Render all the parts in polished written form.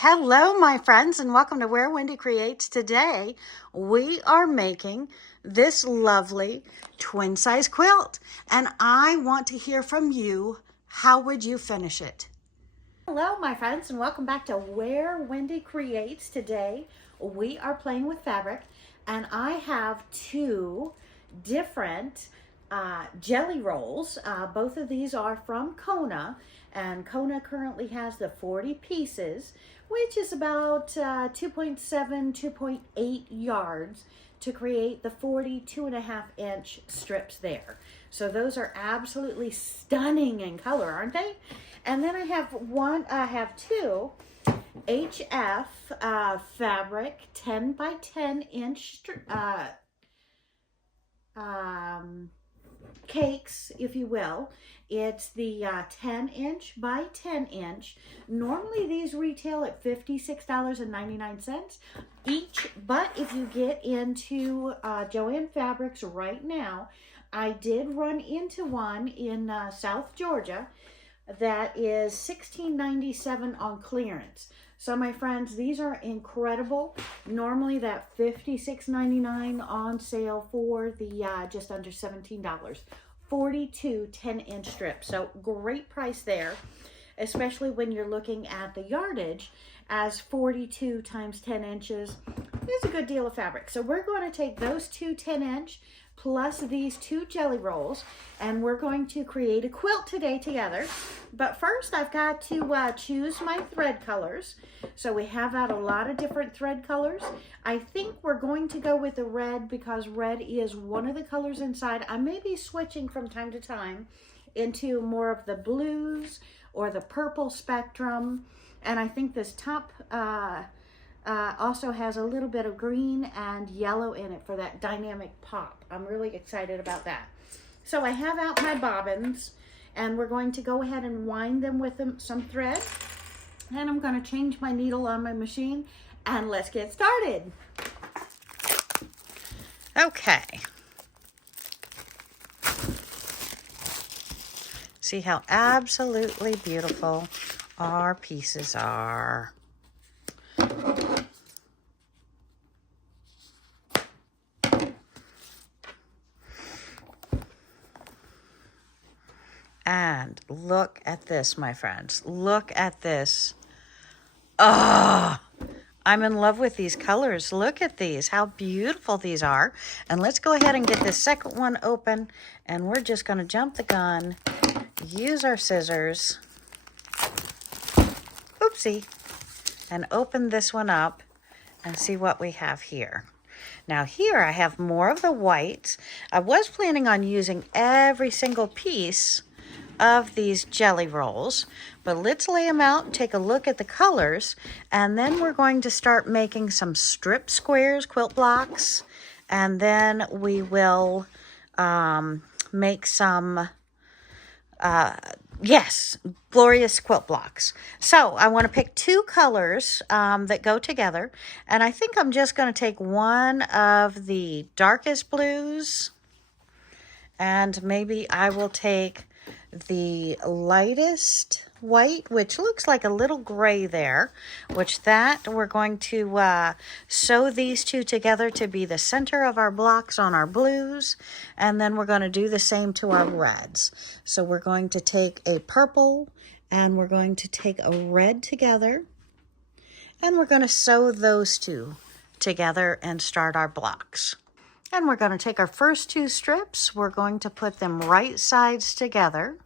Hello, my friends, and welcome to Where Wendy Creates. Today, we are making this lovely twin size quilt, and I want to hear from you. How would you finish it? Hello, my friends, and welcome back to Where Wendy Creates. Today, we are playing with fabric, and I have two different jelly rolls. Both of these are from Kona, and Kona currently has the 40 pieces, which is about 2.7, 2.8 yards to create the 42.5-inch strips there. So those are absolutely stunning in color, aren't they? And then I have two HF fabric 10 by 10 inch cakes, if you will. It's the 10 inch by 10 inch. Normally these retail at $56.99 each, but if you get into Joann Fabrics right now, I did run into one in South Georgia that is $16.97 on clearance. So my friends, these are incredible. Normally that $56.99 on sale for the just under $17. 42 10-inch strips. So great price there, especially when you're looking at the yardage, as 42 times 10 inches is a good deal of fabric. So we're going to take those two 10-inch plus these two jelly rolls, and we're going to create a quilt today together. But first I've got to choose my thread colors. So we have out a lot of different thread colors. I think we're going to go with the red because red is one of the colors inside. I may be switching from time to time into more of the blues or the purple spectrum. And I think this top also has a little bit of green and yellow in it for that dynamic pop. I'm really excited about that. So I have out my bobbins, and we're going to go ahead and wind them with some thread. And I'm going to change my needle on my machine, and let's get started. Okay. See how absolutely beautiful our pieces are. And look at this, my friends. Look at this. Oh, I'm in love with these colors. Look at these, how beautiful these are. And let's go ahead and get this second one open. And we're just going to jump the gun, use our scissors. Oopsie. And open this one up and see what we have here. Now here I have more of the white. I was planning on using every single piece of these jelly rolls, but let's lay them out and take a look at the colors, and then we're going to start making some strip squares, quilt blocks, and then we will make some glorious quilt blocks. So I want to pick two colors that go together, and I think I'm just going to take one of the darkest blues, and maybe I will take the lightest white, which looks like a little gray there, which that we're going to sew these two together to be the center of our blocks on our blues, and then we're going to do the same to our reds. So we're going to take a purple and we're going to take a red together, and we're going to sew those two together and start our blocks. And we're going to take our first two strips, we're going to put them right sides together,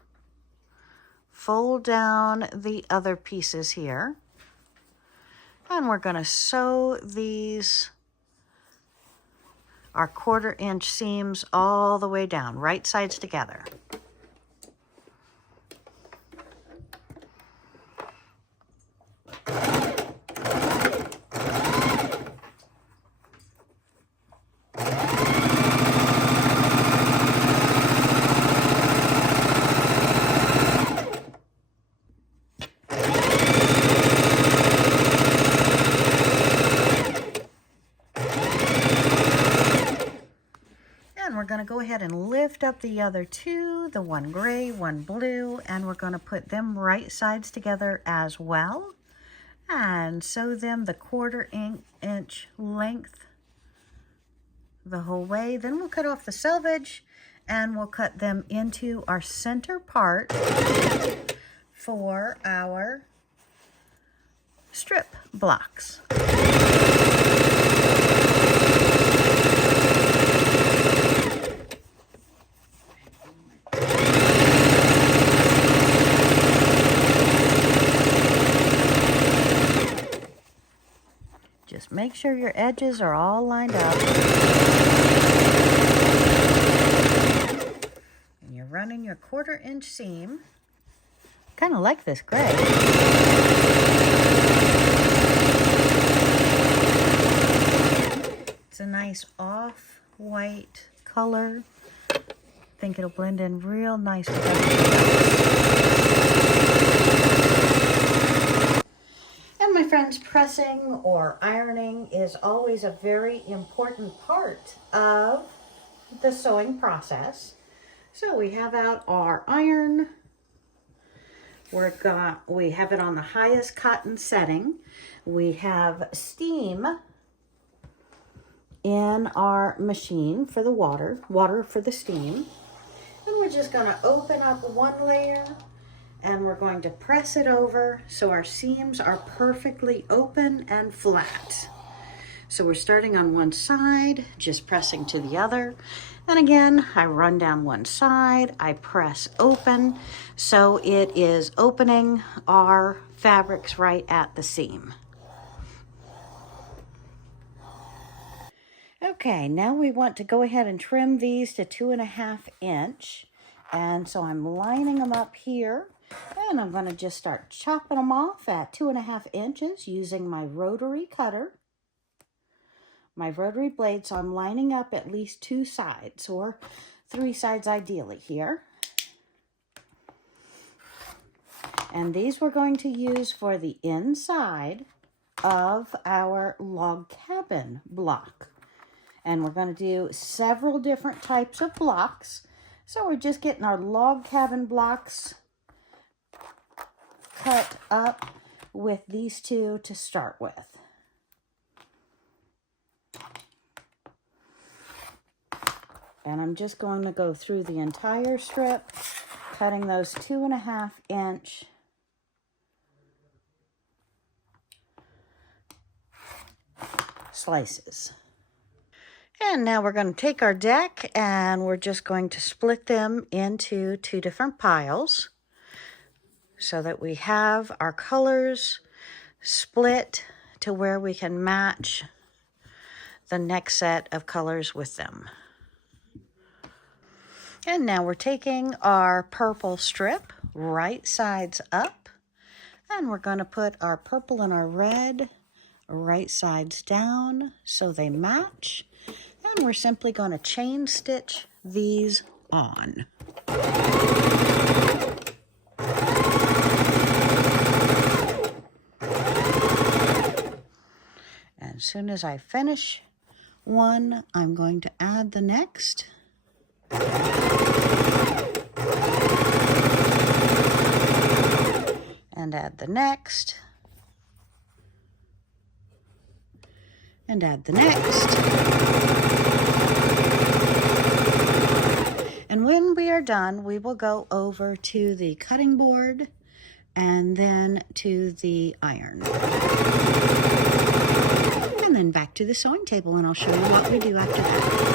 fold down the other pieces here, and we're going to sew these, our 1/4 inch seams, all the way down, right sides together. We're going to go ahead and lift up the other two, the one gray, one blue, and we're going to put them right sides together as well. and sew them the 1/4 inch length the whole way. Then we'll cut off the selvage and we'll cut them into our center part for our strip blocks. Just make sure your edges are all lined up. And you're running your 1/4 inch seam. Kind of like this gray. It's a nice off-white color. I think it'll blend in real nice together. And my friends, pressing or ironing is always a very important part of the sewing process. So we have out our iron. We have it on the highest cotton setting. We have steam in our machine for the water for the steam. And we're just going to open up one layer and we're going to press it over so our seams are perfectly open and flat. So we're starting on one side, just pressing to the other. And again, I run down one side, I press open, so it is opening our fabrics right at the seam. Okay, now we want to go ahead and trim these to 2.5 inch. And so I'm lining them up here, and I'm going to just start chopping them off at 2.5 inches using my rotary cutter. My rotary blade, so I'm lining up at least 2 sides, or 3 sides ideally here. And these we're going to use for the inside of our log cabin block. And we're going to do several different types of blocks. So we're just getting our log cabin blocks cut up with these 2 to start with. And I'm just going to go through the entire strip, cutting those 2.5 inch slices. And now we're going to take our deck and we're just going to split them into 2 different piles so that we have our colors split to where we can match the next set of colors with them. And now we're taking our purple strip right sides up, and we're going to put our purple and our red right sides down so they match. And we're simply going to chain stitch these on. And as soon as I finish one, I'm going to add the next. And add the next. And add the next. And when we are done, we will go over to the cutting board and then to the iron. And then back to the sewing table, and I'll show you what we do after that.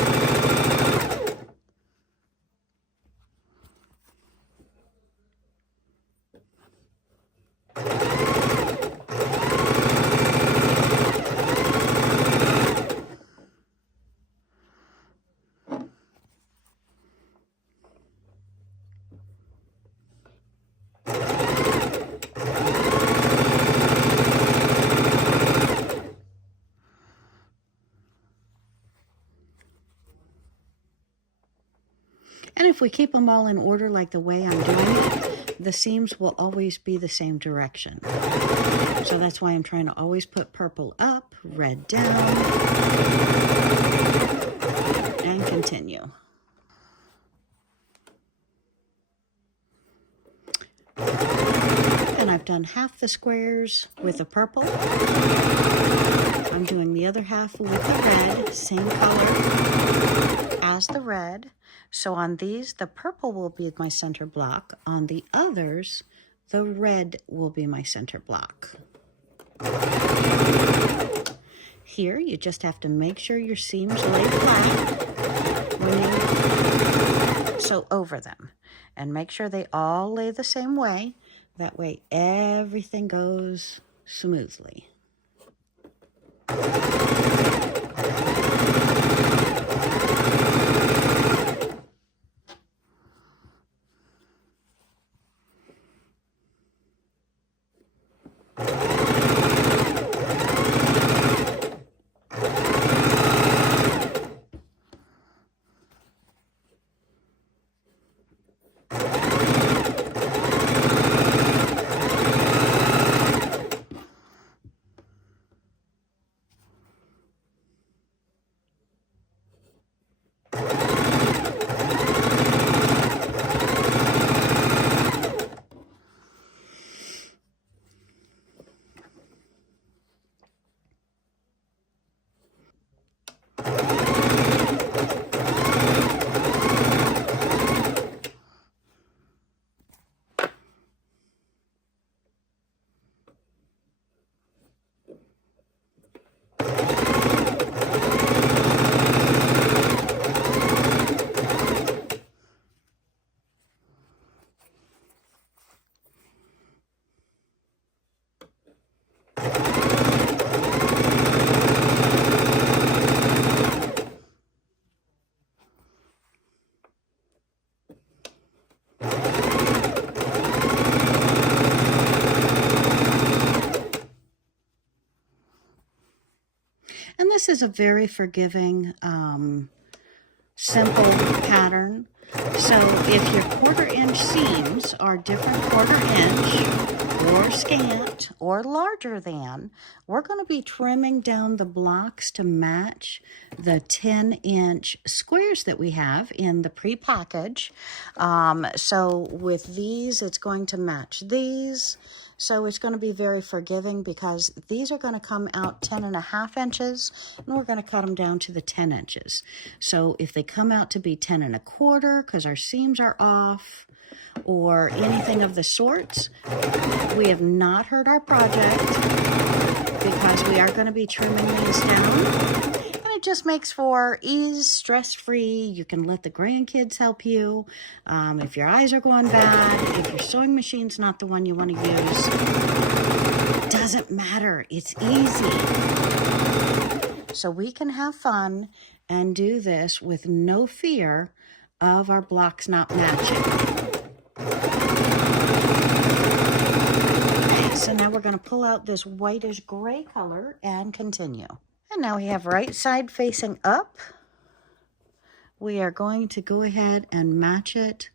And if we keep them all in order like the way I'm doing it, the seams will always be the same direction. So that's why I'm trying to always put purple up, red down, and continue. And I I've done half the squares with the purple. I'm doing the other half with the red, same color as the red. So on these, the purple will be my center block. On the others, the red will be my center block. Here, you just have to make sure your seams lay flat when you sew over them. And make sure they all lay the same way. That way everything goes smoothly. And this is a very forgiving, simple pattern. So if your 1/4 inch seams are different 1/4 inch or scant or larger than, we're going to be trimming down the blocks to match the 10-inch squares that we have in the pre-package. So with these, it's going to match these. So it's going to be very forgiving because these are going to come out 10.5 inches and we're going to cut them down to the 10 inches. So if they come out to be 10.25 because our seams are off or anything of the sorts, we have not hurt our project because we are going to be trimming these down. It just makes for ease, stress-free. You can let the grandkids help you. If your eyes are going bad, if your sewing machine's not the one you want to use, it doesn't matter. It's easy. So we can have fun and do this with no fear of our blocks not matching. Okay, so now we're going to pull out this whitish gray color and continue. And now we have right side facing up. We are going to go ahead and match it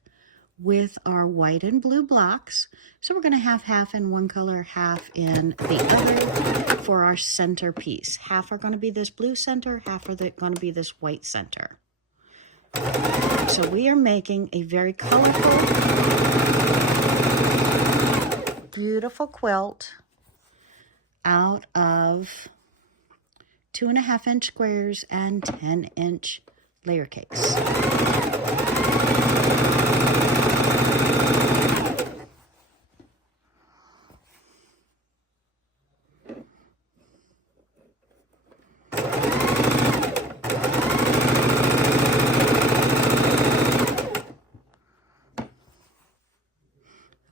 with our white and blue blocks. So we're going to have half in one color, half in the other for our center piece. Half are going to be this blue center, half are going to be this white center. So we are making a very colorful, beautiful quilt out of 2.5 inch squares and 10-inch layer cakes.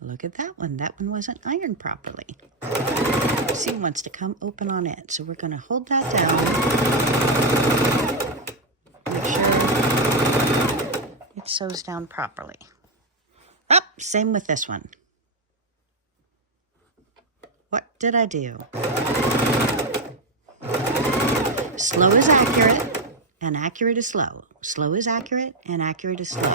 Look at that one. That one wasn't ironed properly. Seam wants to come open on it. So we're going to hold that down. Make sure it sews down properly. Oh, same with this one. What did I do? Slow is accurate, and accurate is slow. Slow is accurate, and accurate is slow.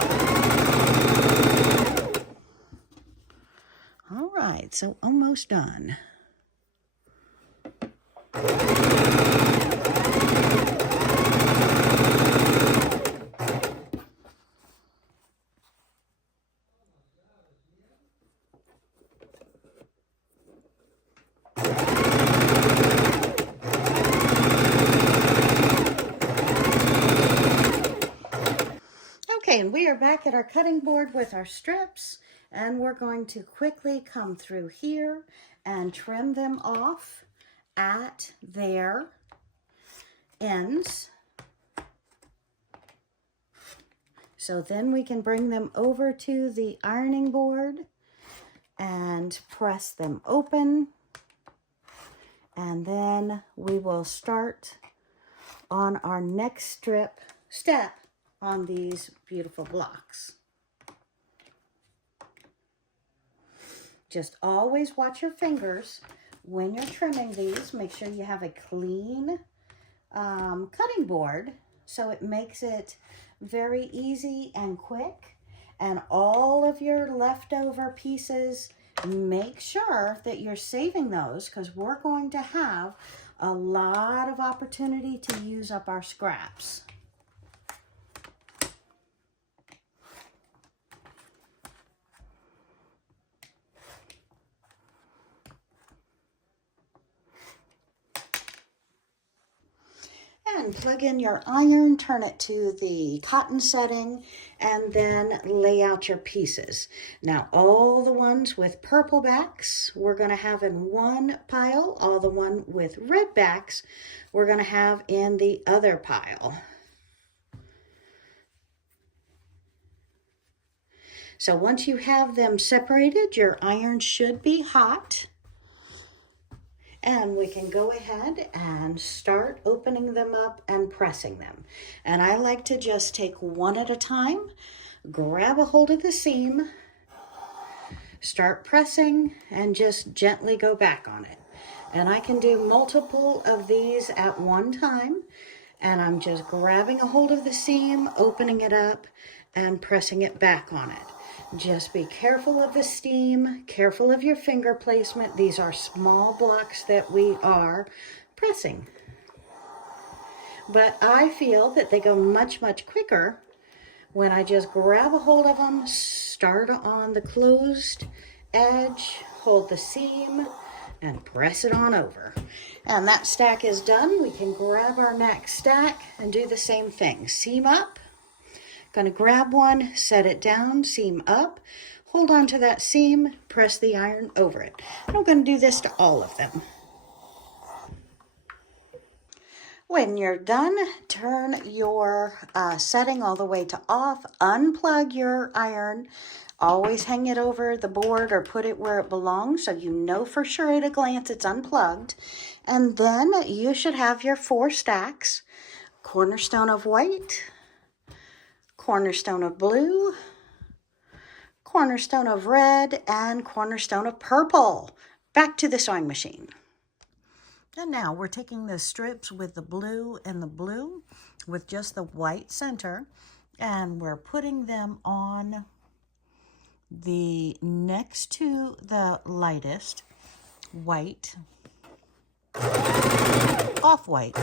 All right, so almost done. Okay, and we are back at our cutting board with our strips, and we're going to quickly come through here and trim them off at their ends. So then we can bring them over to the ironing board and press them open. And then we will start on our next step on these beautiful blocks. Just always watch your fingers when you're trimming these. Make sure you have a clean cutting board so it makes it very easy and quick. And all of your leftover pieces, make sure that you're saving those, because we're going to have a lot of opportunity to use up our scraps. And plug in your iron, turn it to the cotton setting, and then lay out your pieces. Now, all the ones with purple backs, we're going to have in one pile. All the one with red backs, we're going to have in the other pile. So once you have them separated, your iron should be hot. And we can go ahead and start opening them up and pressing them. And I like to just take one at a time, grab a hold of the seam, start pressing, and just gently go back on it. And I can do multiple of these at one time. And I'm just grabbing a hold of the seam, opening it up, and pressing it back on it. Just be careful of the steam, careful of your finger placement. These are small blocks that we are pressing. But I feel that they go much, much quicker when I just grab a hold of them, start on the closed edge, hold the seam, and press it on over. And that stack is done. We can grab our next stack and do the same thing. Seam up. Going to grab one, set it down, seam up, hold on to that seam, press the iron over it. And I'm going to do this to all of them. When you're done, turn your setting all the way to off, unplug your iron, always hang it over the board or put it where it belongs so you know for sure at a glance it's unplugged. And then you should have your 4 stacks, cornerstone of white, cornerstone of blue, cornerstone of red, and cornerstone of purple. Back to the sewing machine. And now we're taking the strips with the blue and the blue with just the white center, and we're putting them on the next to the lightest white, off-white,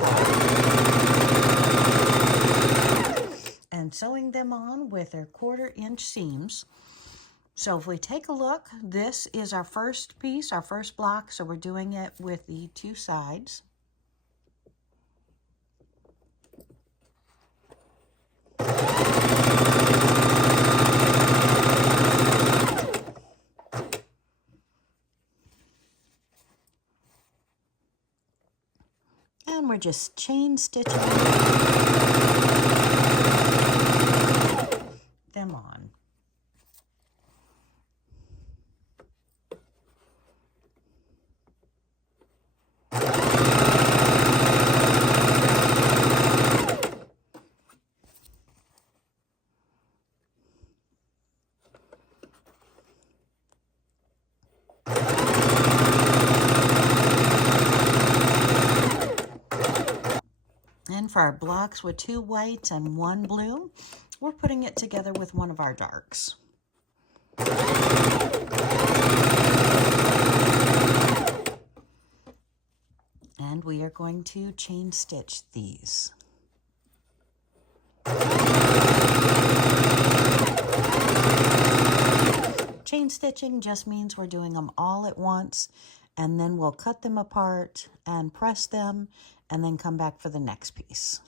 and sewing them on with their 1/4 inch seams. So if we take a look, this is our first piece, our first block, so we're doing it with the 2 sides. And we're just chain stitching them on. And for our blocks with 2 whites and 1 blue, we're putting it together with one of our darks. And we are going to chain stitch these. Chain stitching just means we're doing them all at once, and then we'll cut them apart and press them and then come back for the next piece.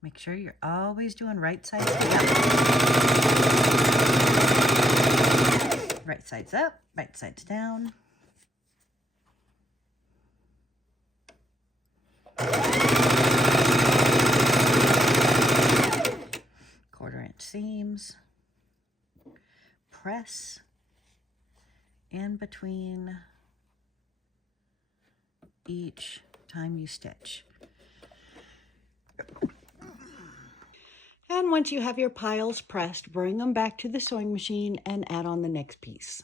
Make sure you're always doing right sides together. Right sides up, right sides down. Quarter-inch seams. Press in between each time you stitch. And once you have your piles pressed, bring them back to the sewing machine and add on the next piece.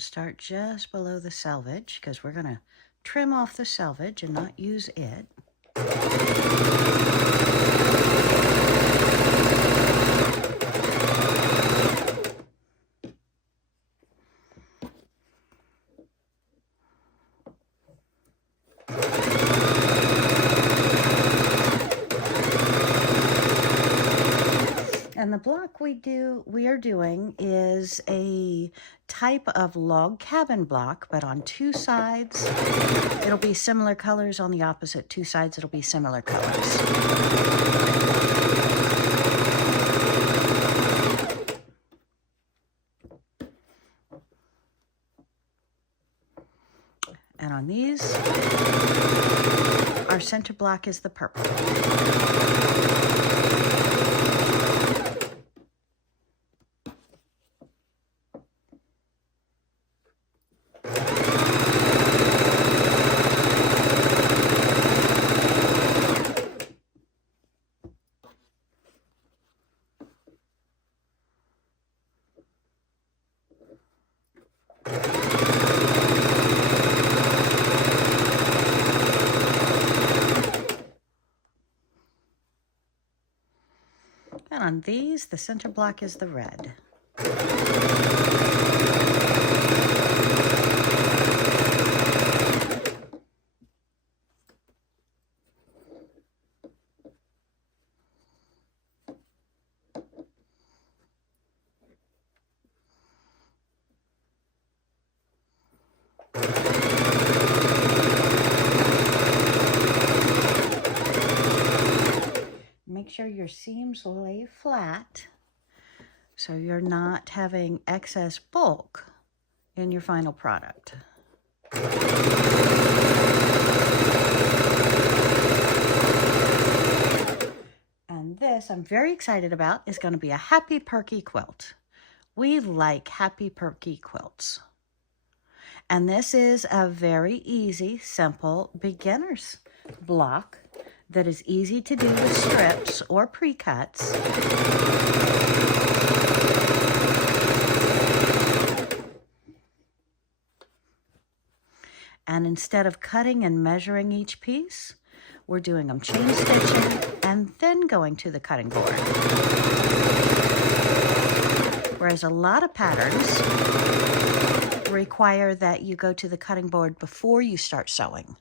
Start just below the selvage because we're going to trim off the selvage and not use it. And the block we are doing is a type of log cabin block, but on two sides it'll be similar colors, on the opposite two sides it'll be similar colors. And on these, our center block is the purple. And on these, the center block is the red. Make sure your seams lay flat so you're not having excess bulk in your final product. And this I'm very excited about is going to be a happy perky quilt. We like happy perky quilts. And this is a very easy, simple beginner's block that is easy to do with strips or pre-cuts. And instead of cutting and measuring each piece, we're doing them chain stitching and then going to the cutting board. Whereas a lot of patterns require that you go to the cutting board before you start sewing.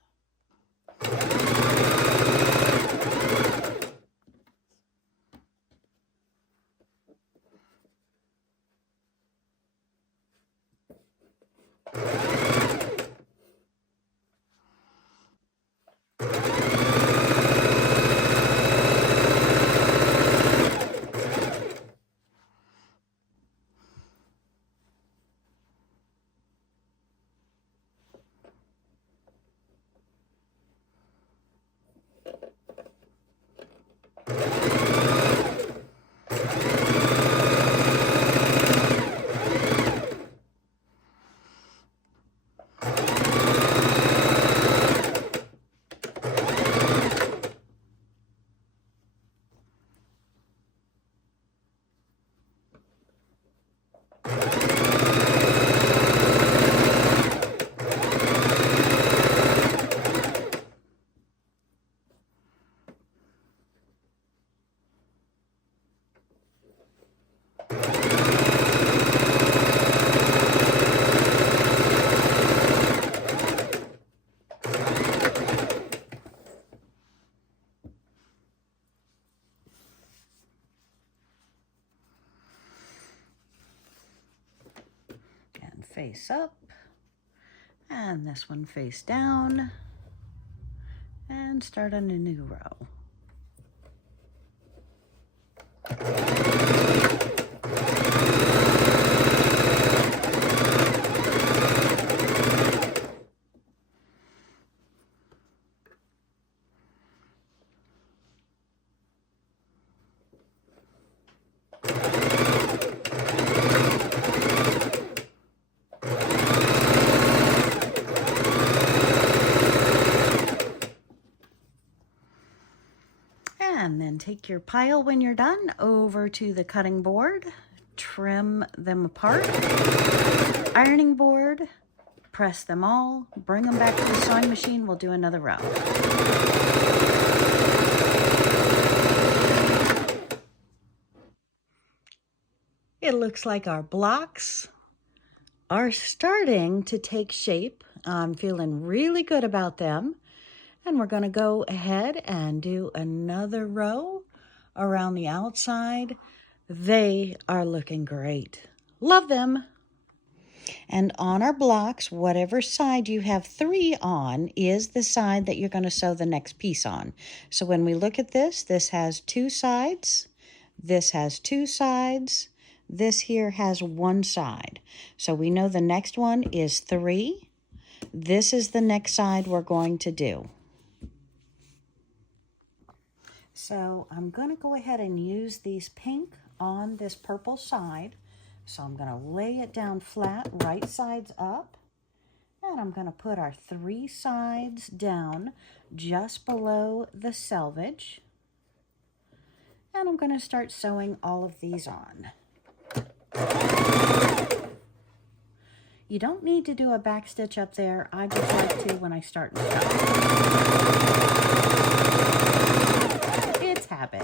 face up, and this one face down, and start on a new row. And then take your pile when you're done over to the cutting board, trim them apart, ironing board, press them all, bring them back to the sewing machine. We'll do another row. It looks like our blocks are starting to take shape. I'm feeling really good about them. And we're going to go ahead and do another row around the outside. They are looking great. Love them. And on our blocks, whatever side you have 3 on is the side that you're going to sew the next piece on. So when we look at this, this has 2 sides. This has 2 sides. This here has 1 side. So we know the next one is 3. This is the next side we're going to do. So I'm going to go ahead and use these pink on this purple side. So I'm going to lay it down flat, right sides up. And I'm going to put our 3 sides down just below the selvage. And I'm going to start sewing all of these on. You don't need to do a back stitch up there. I just like to when I start and stop. It's habit.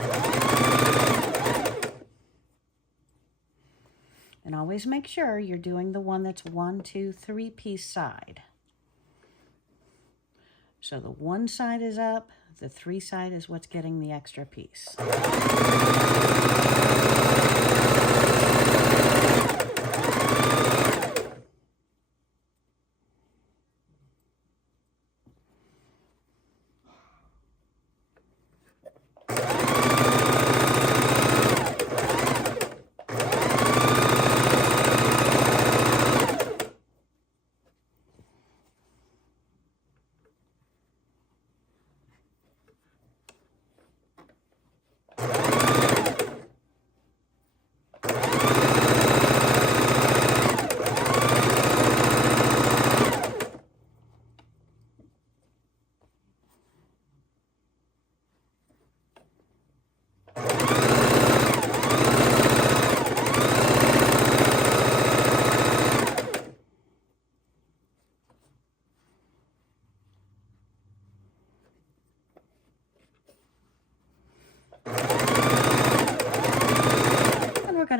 And always make sure you're doing the one that's 1, 2, 3 piece side. So the 1 side is up, the 3 side is what's getting the extra piece.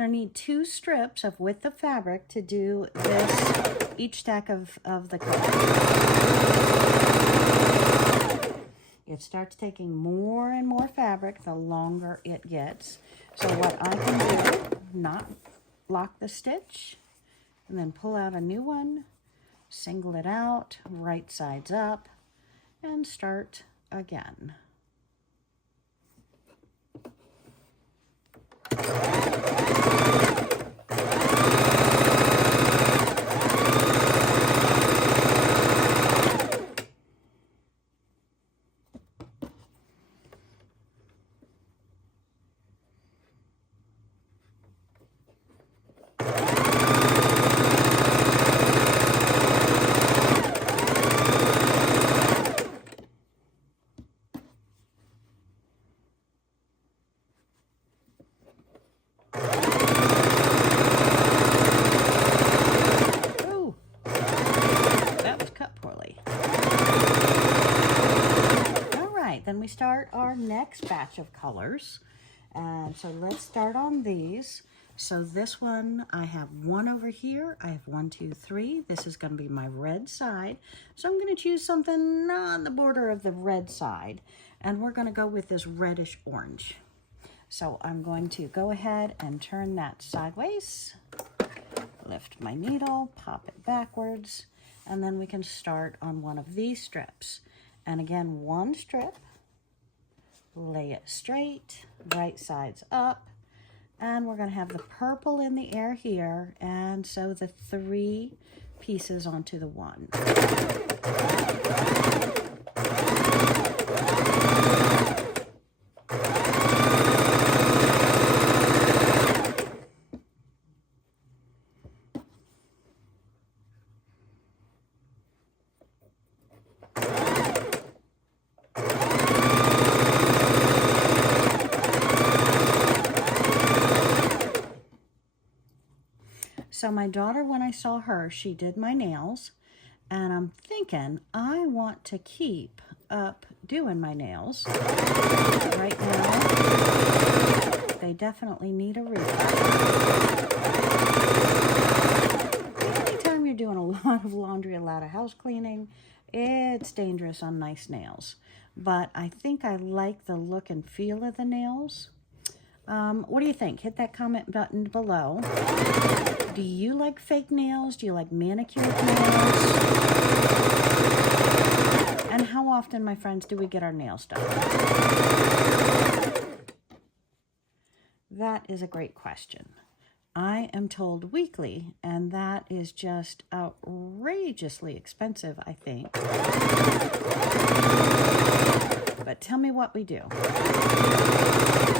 Need 2 strips of width of fabric to do this, each stack of the color. It starts taking more and more fabric the longer it gets. So what I can do, not lock the stitch, and then pull out a new one, single it out, right sides up, and start again. Then we start our next batch of colors. And so let's start on these. So this one, I have 1 over here. I have 1, 2, 3. This is going to be my red side. So I'm going to choose something on the border of the red side. And we're going to go with this reddish orange. So I'm going to go ahead and turn that sideways. Lift my needle, pop it backwards, and then we can start on one of these strips. And again, one strip, lay it straight, right sides up, and we're going to have the purple in the air here, and sew the 3 pieces onto the one. So my daughter, when I saw her, she did my nails, and I'm thinking I want to keep up doing my nails. Right now, they definitely need a recut. Anytime you're doing a lot of laundry, a lot of house cleaning, it's dangerous on nice nails. But I think I like the look and feel of the nails. What do you think? Hit that comment button below. Do you like fake nails? Do you like manicured nails? And how often, my friends, do we get our nails done? That is a great question. I am told weekly, and that is just outrageously expensive, I think. But tell me what we do.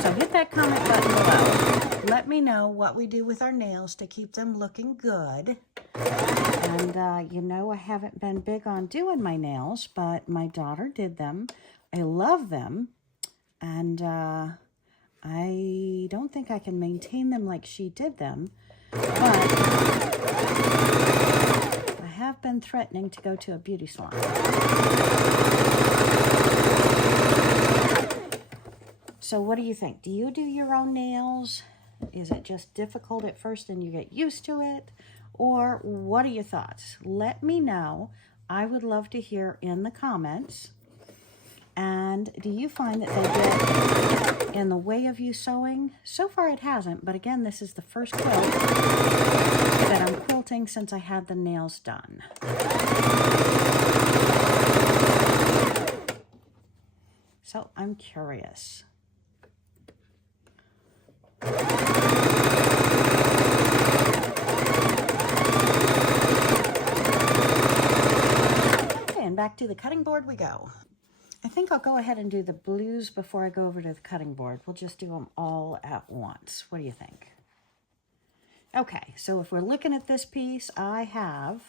So hit that comment button below. Let me know what we do with our nails to keep them looking good. And you know, I haven't been big on doing my nails, but my daughter did them. I love them. And I don't think I can maintain them like she did them. But I have been threatening to go to a beauty salon. So what do you think? Do you do your own nails? Is it just difficult at first and you get used to it? Or what are your thoughts? Let me know. I would love to hear in the comments. And do you find that they get in the way of you sewing? So far it hasn't, but again, this is the first quilt that I'm quilting since I had the nails done. So I'm curious. Okay, and back to the cutting board we go. I think I'll go ahead and do the blues before I go over to the cutting board. We'll just do them all at once. What do you think? Okay, so if we're looking at this piece, I have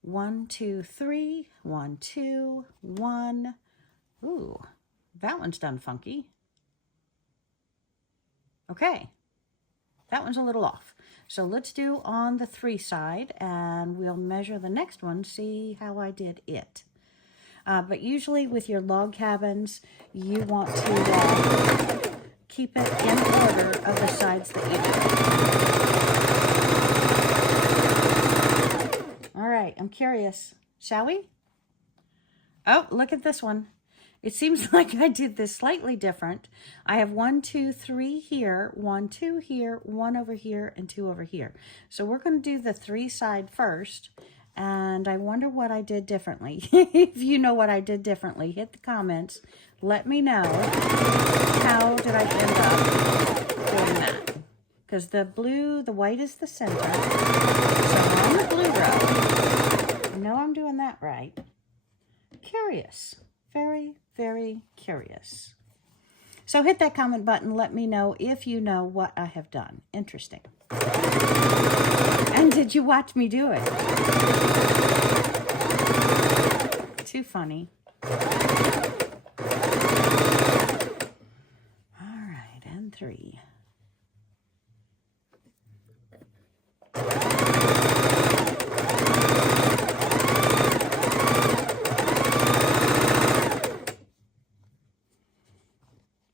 1, 2, 3, 1, 2, 1. Ooh, that one's done funky. Okay, that one's a little off. So let's do on the 3 side, and we'll measure the next one, see how I did it. But usually with your log cabins, you want to keep it in order of the sides that you do. All right, I'm curious. Shall we? Oh, look at this one. It seems like I did this slightly different. I have 1, 2, 3 here, 1, 2 here, 1 over here, and 2 over here. So we're going to do the 3 side first. And I wonder what I did differently. If you know what I did differently, hit the comments. Let me know how did I end up doing that. Because the blue, the white is the center. So on the blue row, I know I'm doing that right. Curious. Very, very curious. So hit that comment button. Let me know if you know what I have done. Interesting. And did you watch me do it? Too funny. All right, and 3.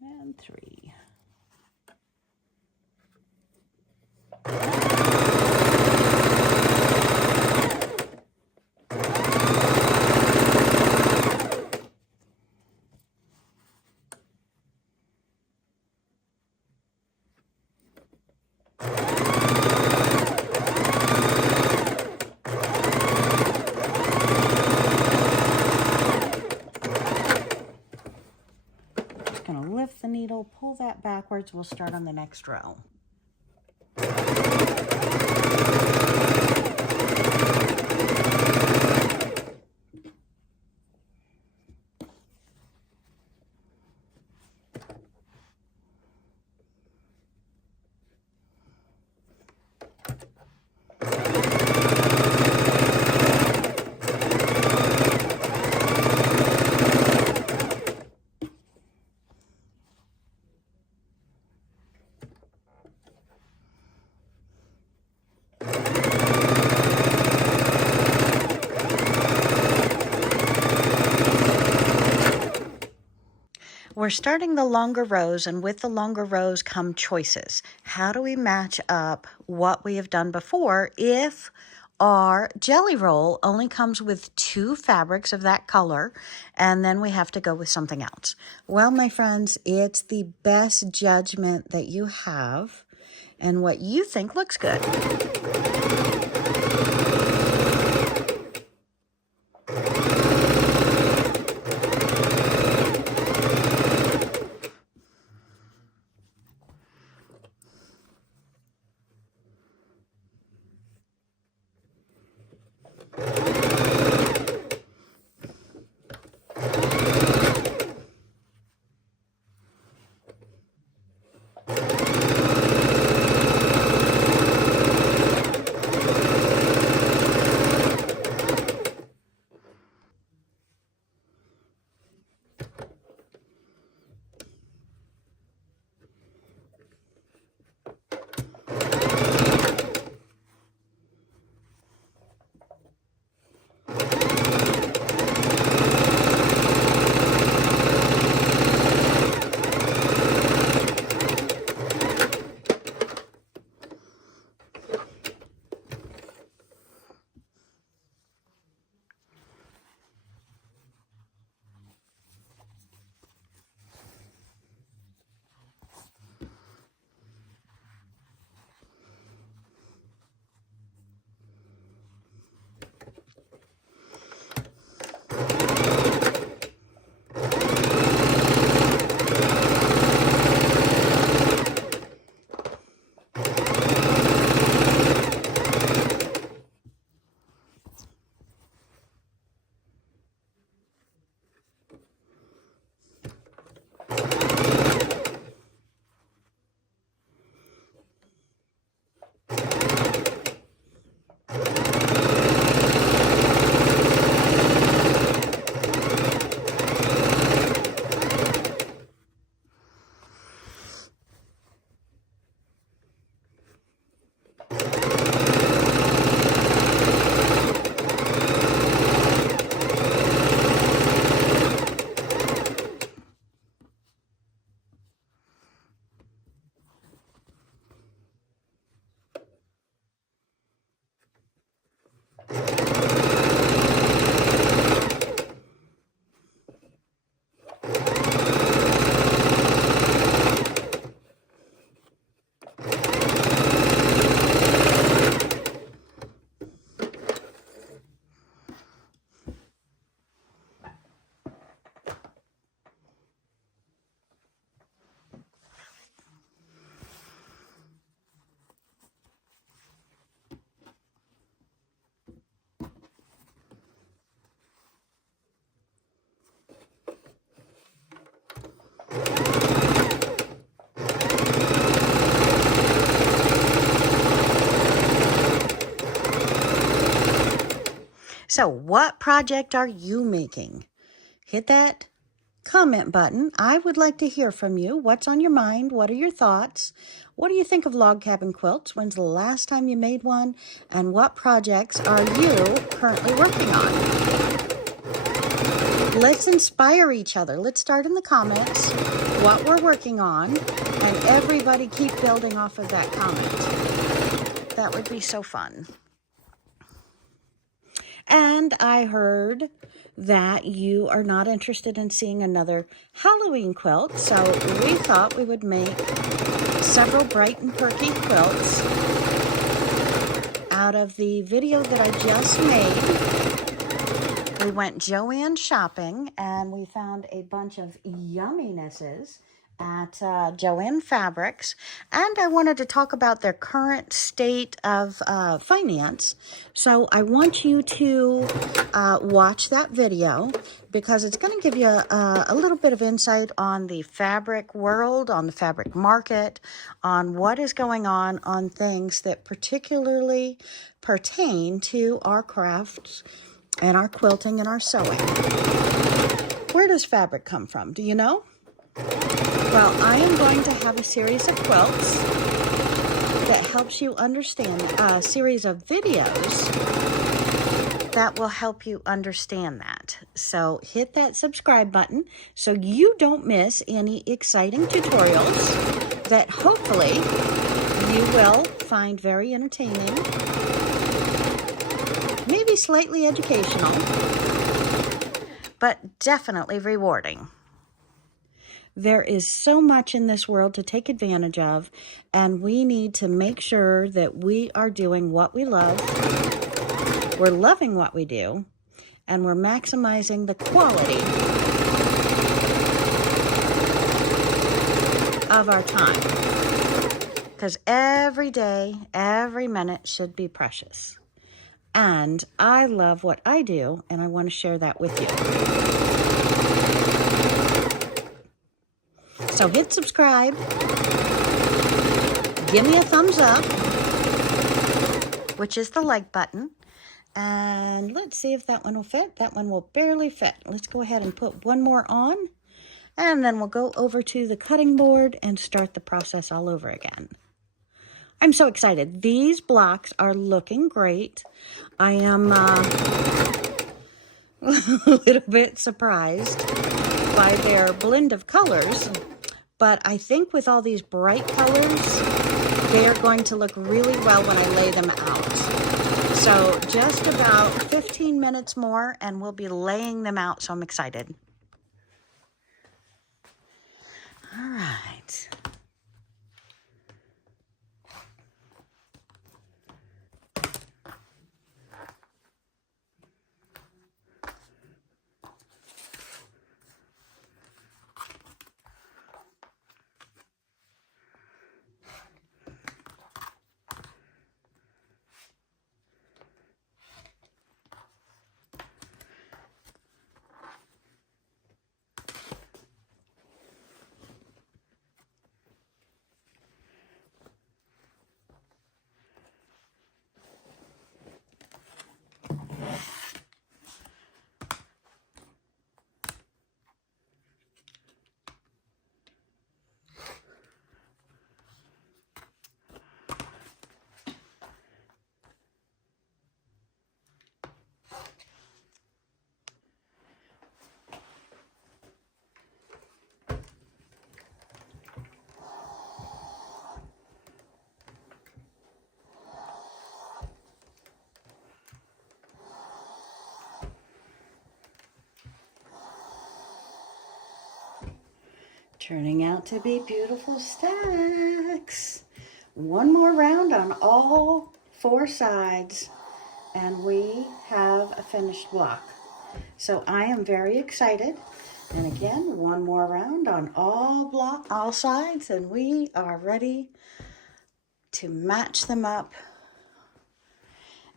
And 3. just going to lift the needle, pull that backwards. We'll start on the next row. We're starting the longer rows, and with the longer rows come choices. How do we match up what we have done before if our jelly roll only comes with 2 fabrics of that color, and then we have to go with something else? Well, my friends, it's the best judgment that you have and what you think looks good. So what project are you making? Hit that comment button. I would like to hear from you. What's on your mind? What are your thoughts? What do you think of log cabin quilts? When's the last time you made one? And what projects are you currently working on? Let's inspire each other. Let's start in the comments what we're working on, and everybody keep building off of that comment. That would be so fun. And I heard that you are not interested in seeing another Halloween quilt, so we thought we would make several bright and perky quilts out of the video that I just made We went Joann shopping and we found a bunch of yumminesses at Joann Fabrics, and I wanted to talk about their current state of finance. So I want you to watch that video because it's going to give you a little bit of insight on the fabric world, on the fabric market, on what is going on things that particularly pertain to our crafts and our quilting and our sewing. Where does fabric come from? Do you know? Well, I am going to have a series of quilts that helps you understand, a series of videos that will help you understand that. So hit that subscribe button so you don't miss any exciting tutorials that hopefully you will find very entertaining, maybe slightly educational, but definitely rewarding. There is so much in this world to take advantage of, and we need to make sure that we are doing what we love, we're loving what we do, and we're maximizing the quality of our time. Because every day, every minute should be precious. And I love what I do, and I want to share that with you. So hit subscribe, give me a thumbs up, which is the like button, and let's see if that one will fit. That one will barely fit. Let's go ahead and put one more on, and then we'll go over to the cutting board and start the process all over again. I'm so excited. These blocks are looking great. I am a little bit surprised by their blend of colors, but I think with all these bright colors, they are going to look really well when I lay them out. So just about 15 minutes more and we'll be laying them out, so I'm excited. All right. Turning out to be beautiful stacks. One more round on all 4 sides and we have a finished block. So I am very excited. And again, one more round on all sides and we are ready to match them up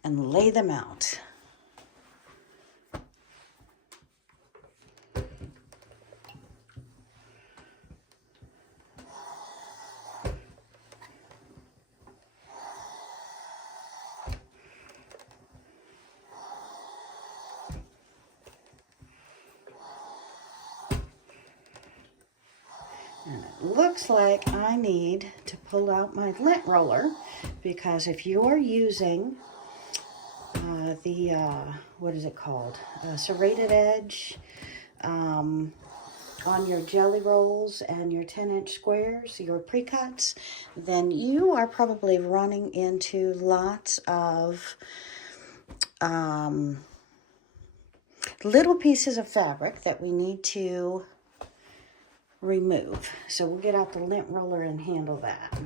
and lay them out. And it looks like I need to pull out my lint roller because if you're using what is it called? Serrated edge on your jelly rolls and your 10-inch squares, your pre-cuts, then you are probably running into lots of little pieces of fabric that we need to remove. So we'll get out the lint roller and handle that.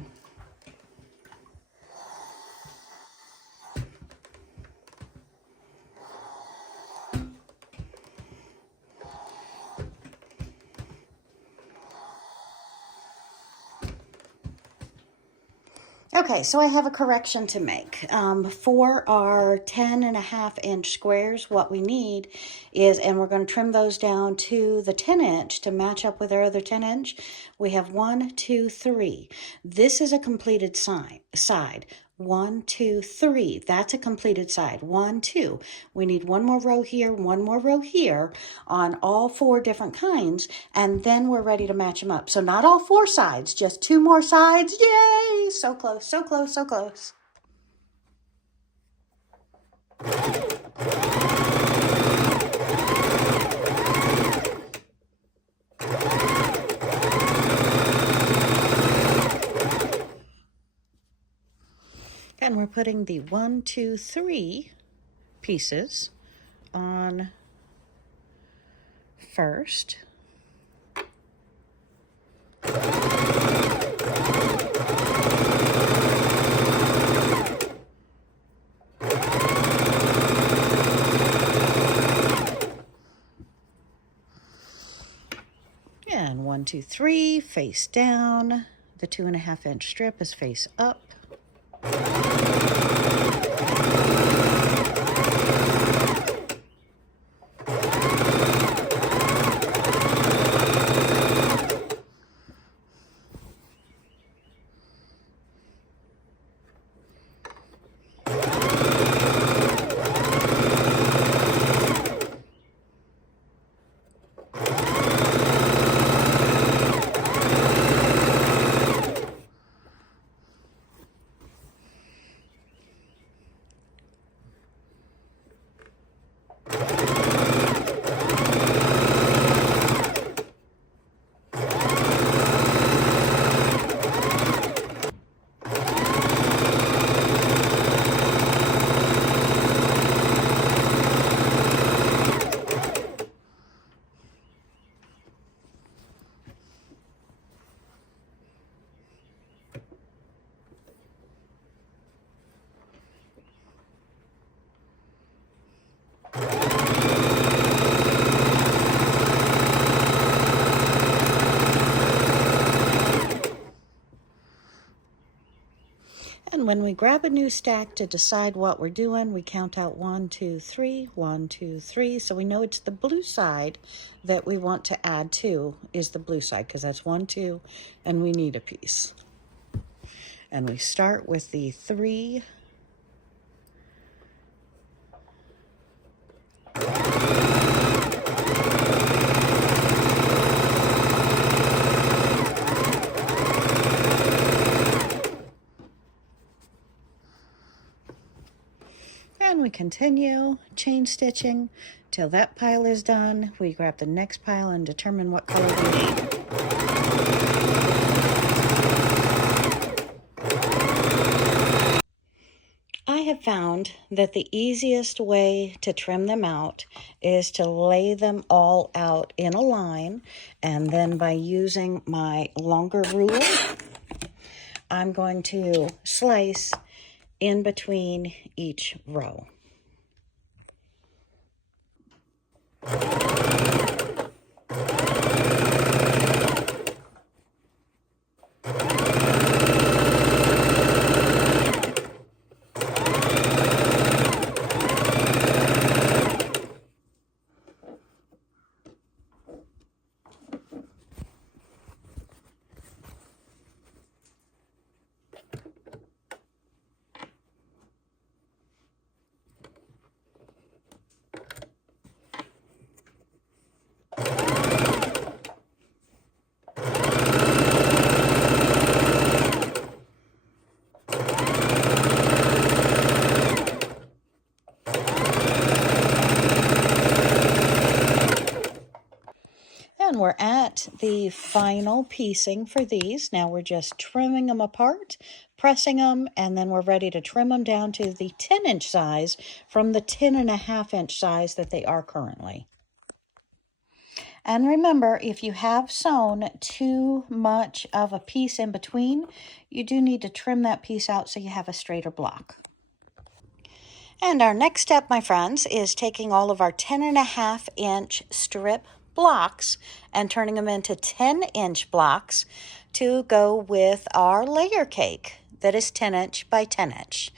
Okay, so I have a correction to make. For our 10.5 inch squares, what we need is, and we're going to trim those down to the 10 inch to match up with our other 10 inch. We have 1, 2, 3. This is a completed side. 1, 2, 3. That's a completed side. 1, 2. We need one more row here, one more row here on all 4 different kinds, and then we're ready to match them up. So not all 4 sides, just 2 more sides. Yay! So close, so close, so close. And we're putting the 1, 2, 3 pieces on first. And 1, 2, 3, face down. The 2.5 inch strip is face up. And when we grab a new stack to decide what we're doing, we count out 1, 2, 3, 1, 2, 3. So we know it's the blue side that we want to add to is the blue side, because that's 1, 2, and we need a piece. And we start with the 3. And we continue chain stitching till that pile is done. We grab the next pile and determine what color we need. I have found that the easiest way to trim them out is to lay them all out in a line, and then by using my longer ruler, I'm going to slice in between each row. And we're at the final piecing for these. Now we're just trimming them apart, pressing them, and then we're ready to trim them down to the 10-inch size from the 10.5-inch size that they are currently. And remember, if you have sewn too much of a piece in between, you do need to trim that piece out so you have a straighter block. And our next step, my friends, is taking all of our 10.5-inch strip blocks and turning them into 10-inch blocks to go with our layer cake. that is 10 inch by 10 inch.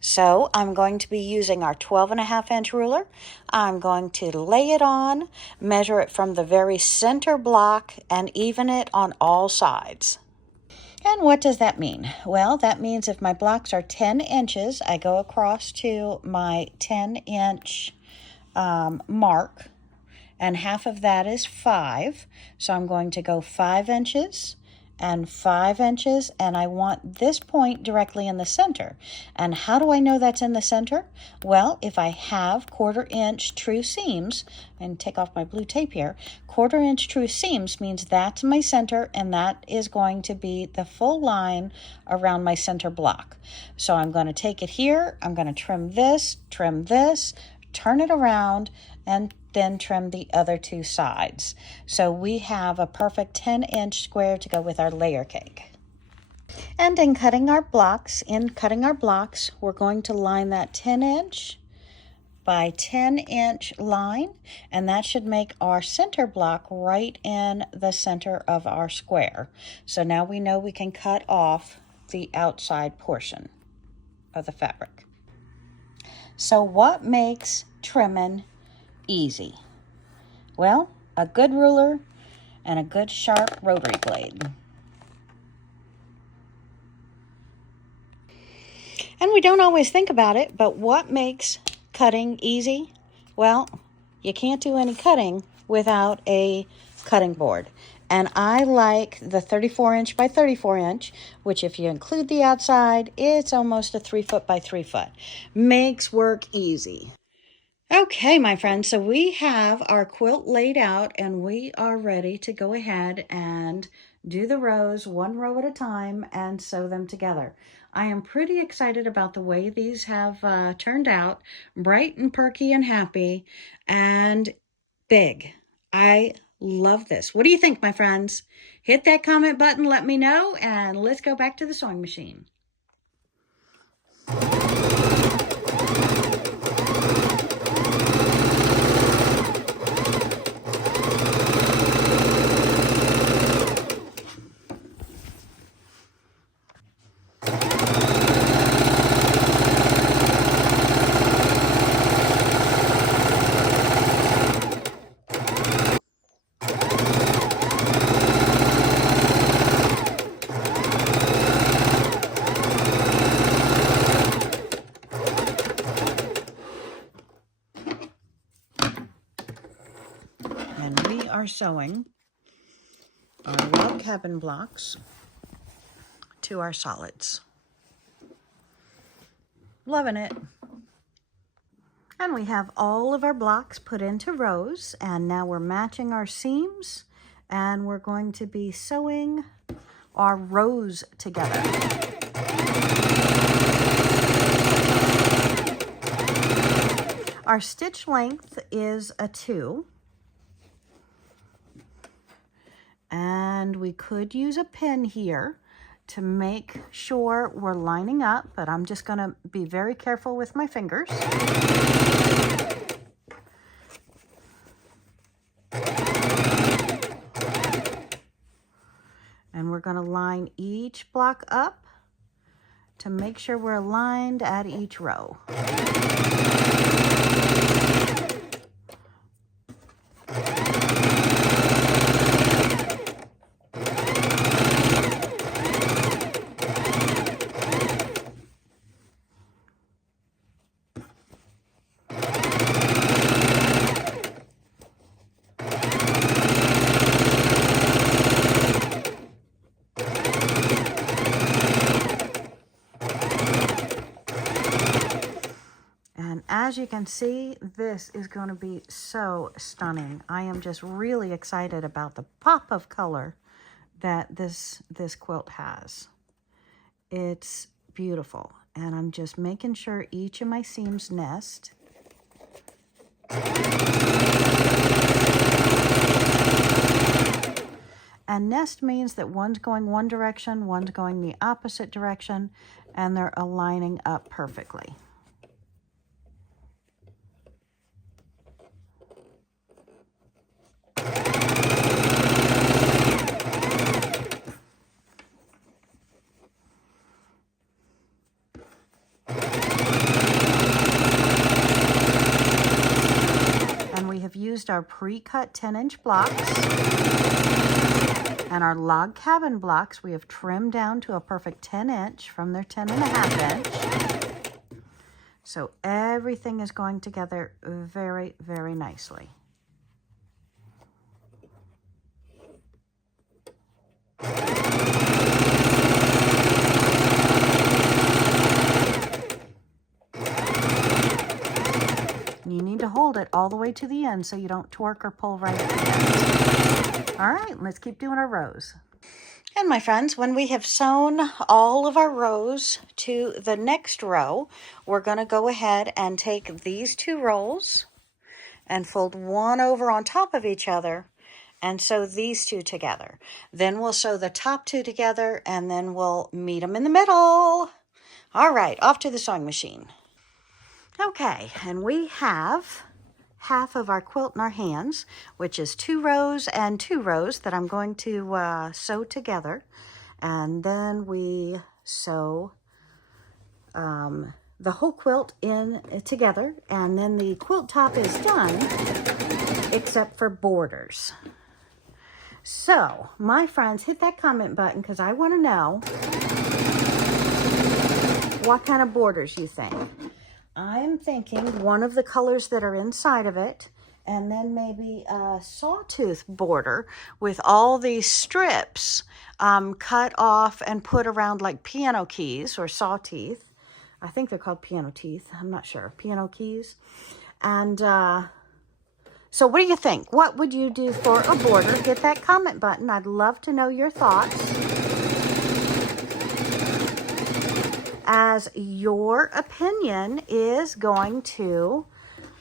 So I'm going to be using our 12.5-inch ruler. I'm going to lay it on, measure it from the very center block, and even it on all sides. And what does that mean? Well, that means if my blocks are 10 inches, I go across to my 10-inch mark, and half of that is 5. So I'm going to go 5 inches and 5 inches, and I want this point directly in the center. And how do I know that's in the center? Well, if I have 1/4 inch true seams, and take off my blue tape here, 1/4 inch true seams means that's my center, and that is going to be the full line around my center block. So I'm going to take it here, I'm going to trim this, turn it around, and then trim the other 2 sides. So we have a perfect 10-inch square to go with our layer cake. And in cutting our blocks, we're going to line that 10-inch by 10-inch line, and that should make our center block right in the center of our square. So now we know we can cut off the outside portion of the fabric. So what makes trimming easy? Well, a good ruler and a good sharp rotary blade. And we don't always think about it, but what makes cutting easy? Well, you can't do any cutting without a cutting board. And I like the 34-inch by 34-inch, which if you include the outside, it's almost a 3-foot by 3-foot. Makes work easy. Okay, my friends, so we have our quilt laid out, and we are ready to go ahead and do the rows 1 row at a time and sew them together. I am pretty excited about the way these have turned out, bright and perky and happy and big. I love this. What do you think, my friends? Hit that comment button, let me know, and let's go back to the sewing machine. And we are sewing our log cabin blocks to our solids. Loving it. And we have all of our blocks put into rows, and now we're matching our seams, and we're going to be sewing our rows together. Our stitch length is a 2. And we could use a pin here to make sure we're lining up, but I'm just going to be very careful with my fingers. And we're going to line each block up to make sure we're aligned at each row. As you can see, this is going to be so stunning. I am just really excited about the pop of color that this quilt has. It's beautiful, and I'm just making sure each of my seams nest. And nest means that one's going one direction, one's going the opposite direction, and they're aligning up perfectly. used our pre-cut 10-inch blocks. And our log cabin blocks, we have trimmed down to a perfect 10-inch from their 10.5 inch. So everything is going together very, very nicely. You need to hold it all the way to the end so you don't torque or pull right at the end. All right, let's keep doing our rows. And my friends, when we have sewn all of our rows to the next row, we're going to go ahead and take these 2 rolls and fold one over on top of each other and sew these 2 together. Then we'll sew the top 2 together and then we'll meet them in the middle. All right, off to the sewing machine. Okay, and we have half of our quilt in our hands, which is 2 rows and 2 rows that I'm going to sew together. And then we sew the whole quilt in together, and then the quilt top is done, except for borders. So, my friends, hit that comment button because I want to know what kind of borders you think. I'm thinking one of the colors that are inside of it, and then maybe a sawtooth border with all these strips cut off and put around like piano keys or saw teeth. I think they're called piano teeth. I'm not sure. Piano keys. And so what do you think? What would you do for a border? Hit that comment button. I'd love to know your thoughts, as your opinion is going to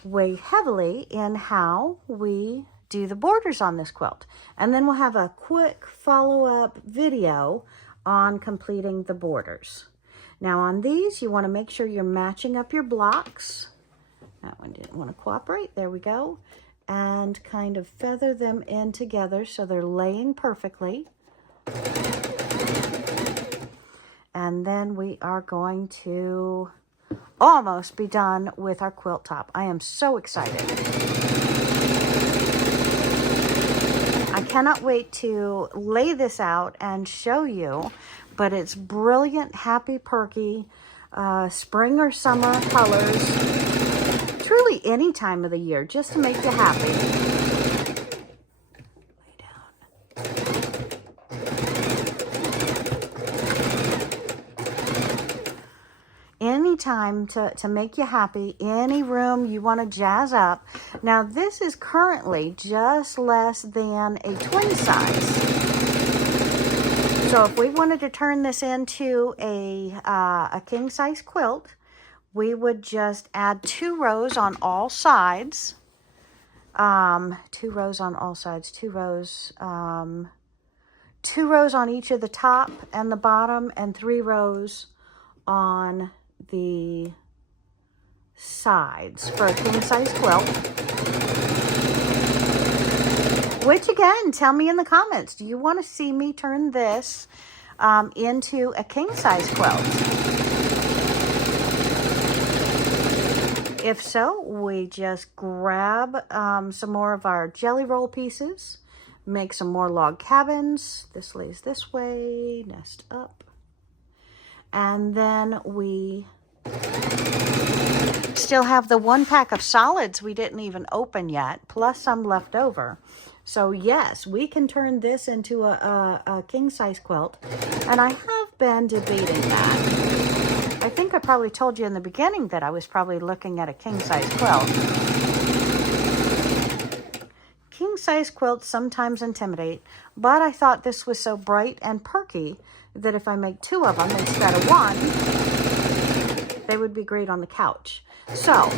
weigh heavily in how we do the borders on this quilt. And then we'll have a quick follow-up video on completing the borders. Now on these, you want to make sure you're matching up your blocks. That one didn't want to cooperate. There we go. And kind of feather them in together so they're laying perfectly. And then we are going to almost be done with our quilt top. I am so excited. I cannot wait to lay this out and show you, but it's brilliant, happy, perky, spring or summer colors. Truly any time of the year, just to make you happy. Lay down. Any time to make you happy, any room you want to jazz up. Now this is currently just less than a twin size. So if we wanted to turn this into a king size quilt, we would just add 2 rows on all sides. 2 rows on all sides, 2 rows, 2 rows on each of the top and the bottom, and 3 rows on the sides for a king size quilt. Which again, tell me in the comments, do you want to see me turn this into a king size quilt? If so, we just grab some more of our jelly roll pieces, make some more log cabins. This lays this way, nest up. And then we still have the 1 pack of solids we didn't even open yet, plus some left over. So yes, we can turn this into a king size quilt. And I have been debating that. I think I probably told you in the beginning that I was probably looking at a king size quilt. King size quilts sometimes intimidate, but I thought this was so bright and perky that if I make 2 of them instead of 1, they would be great on the couch. So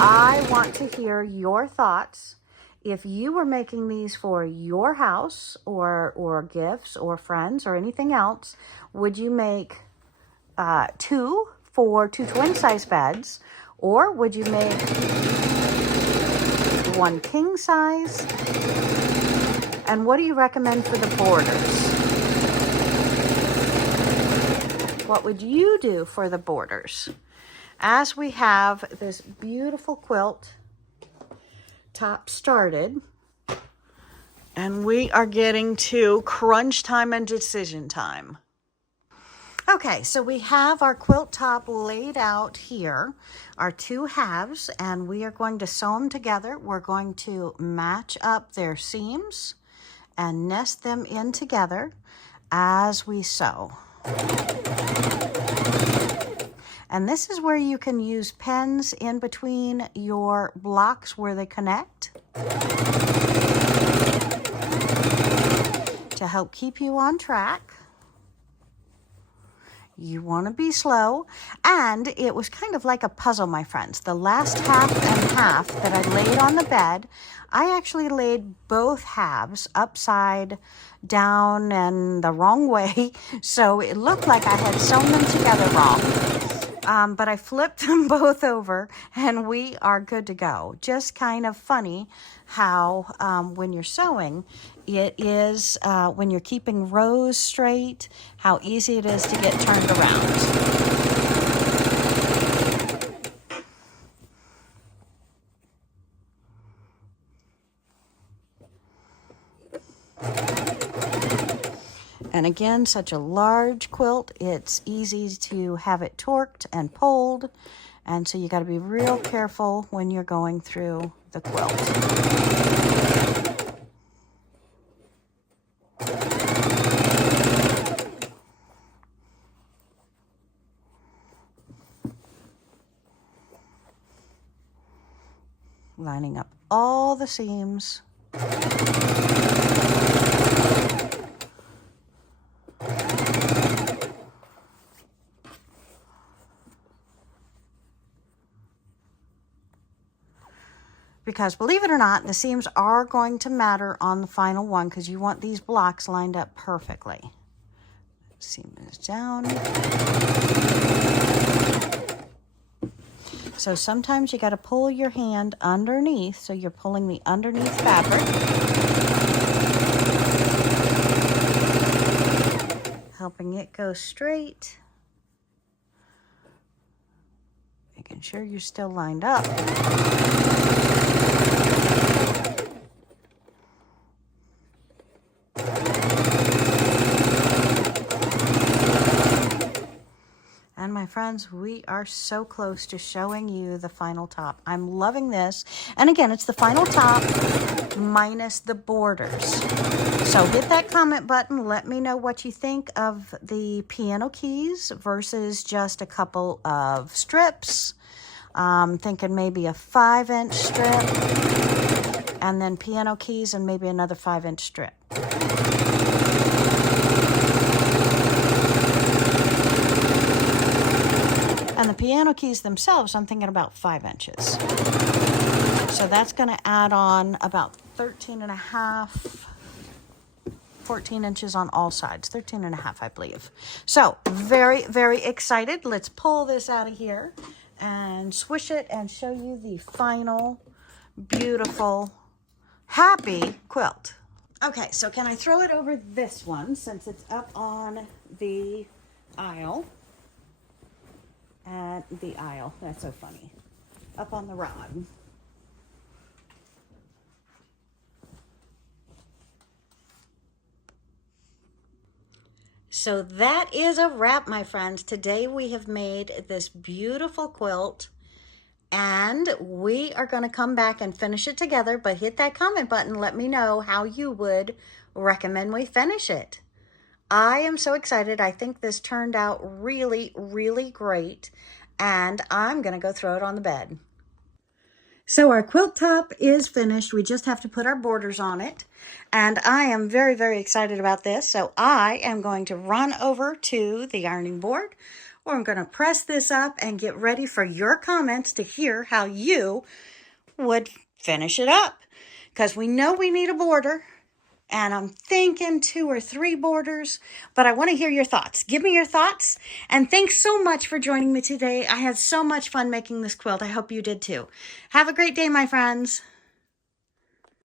I want to hear your thoughts. If you were making these for your house or gifts or friends or anything else, would you make 2 for 2 twin size beds, or would you make 1 king size? And what do you recommend for the borders? What would you do for the borders? As we have this beautiful quilt top started. And we are getting to crunch time and decision time. Okay, so we have our quilt top laid out here, our two halves, and we are going to sew them together. We're going to match up their seams and nest them in together as we sew. And this is where you can use pens in between your blocks where they connect to help keep you on track. You want to be slow. And it was kind of like a puzzle, my friends. The last half and half that I laid on the bed, I actually laid both halves upside down and the wrong way. So it looked like I had sewn them together wrong. But I flipped them both over and we are good to go. Just kind of funny how when you're sewing, it is, when you're keeping rows straight, how easy it is to get turned around. And again, such a large quilt, it's easy to have it torqued and pulled. And so you got to be real careful when you're going through the quilt. Lining up all the seams. Because believe it or not, the seams are going to matter on the final one because you want these blocks lined up perfectly. Seam is down. So sometimes you got to pull your hand underneath, so you're pulling the underneath fabric. Helping it go straight. Making sure you're still lined up. And my friends, we are so close to showing you the final top. I'm loving this. And again, it's the final top minus the borders. So hit that comment button. Let me know what you think of the piano keys versus just a couple of strips. Thinking maybe a 5-inch strip and then piano keys and maybe another 5-inch strip. And the piano keys themselves, I'm thinking about 5 inches. So that's going to add on about 14 inches on all sides. 13.5, I believe. So very, very excited. Let's pull this out of here and swish it and show you the final beautiful, happy quilt. Okay, so can I throw it over this one since it's up on the aisle? At the aisle. That's so funny. Up on the rod. So that is a wrap, my friends. Today we have made this beautiful quilt and we are going to come back and finish it together, but hit that comment button. Let me know how you would recommend we finish it. I am so excited. I think this turned out really, really great. And I'm going to go throw it on the bed. So our quilt top is finished. We just have to put our borders on it. And I am very, very excited about this. So I am going to run over to the ironing board where I'm going to press this up and get ready for your comments to hear how you would finish it up. Because we know we need a border. And I'm thinking 2 or 3 borders, but I want to hear your thoughts. Give me your thoughts. And thanks so much for joining me today. I had so much fun making this quilt. I hope you did too. Have a great day, my friends.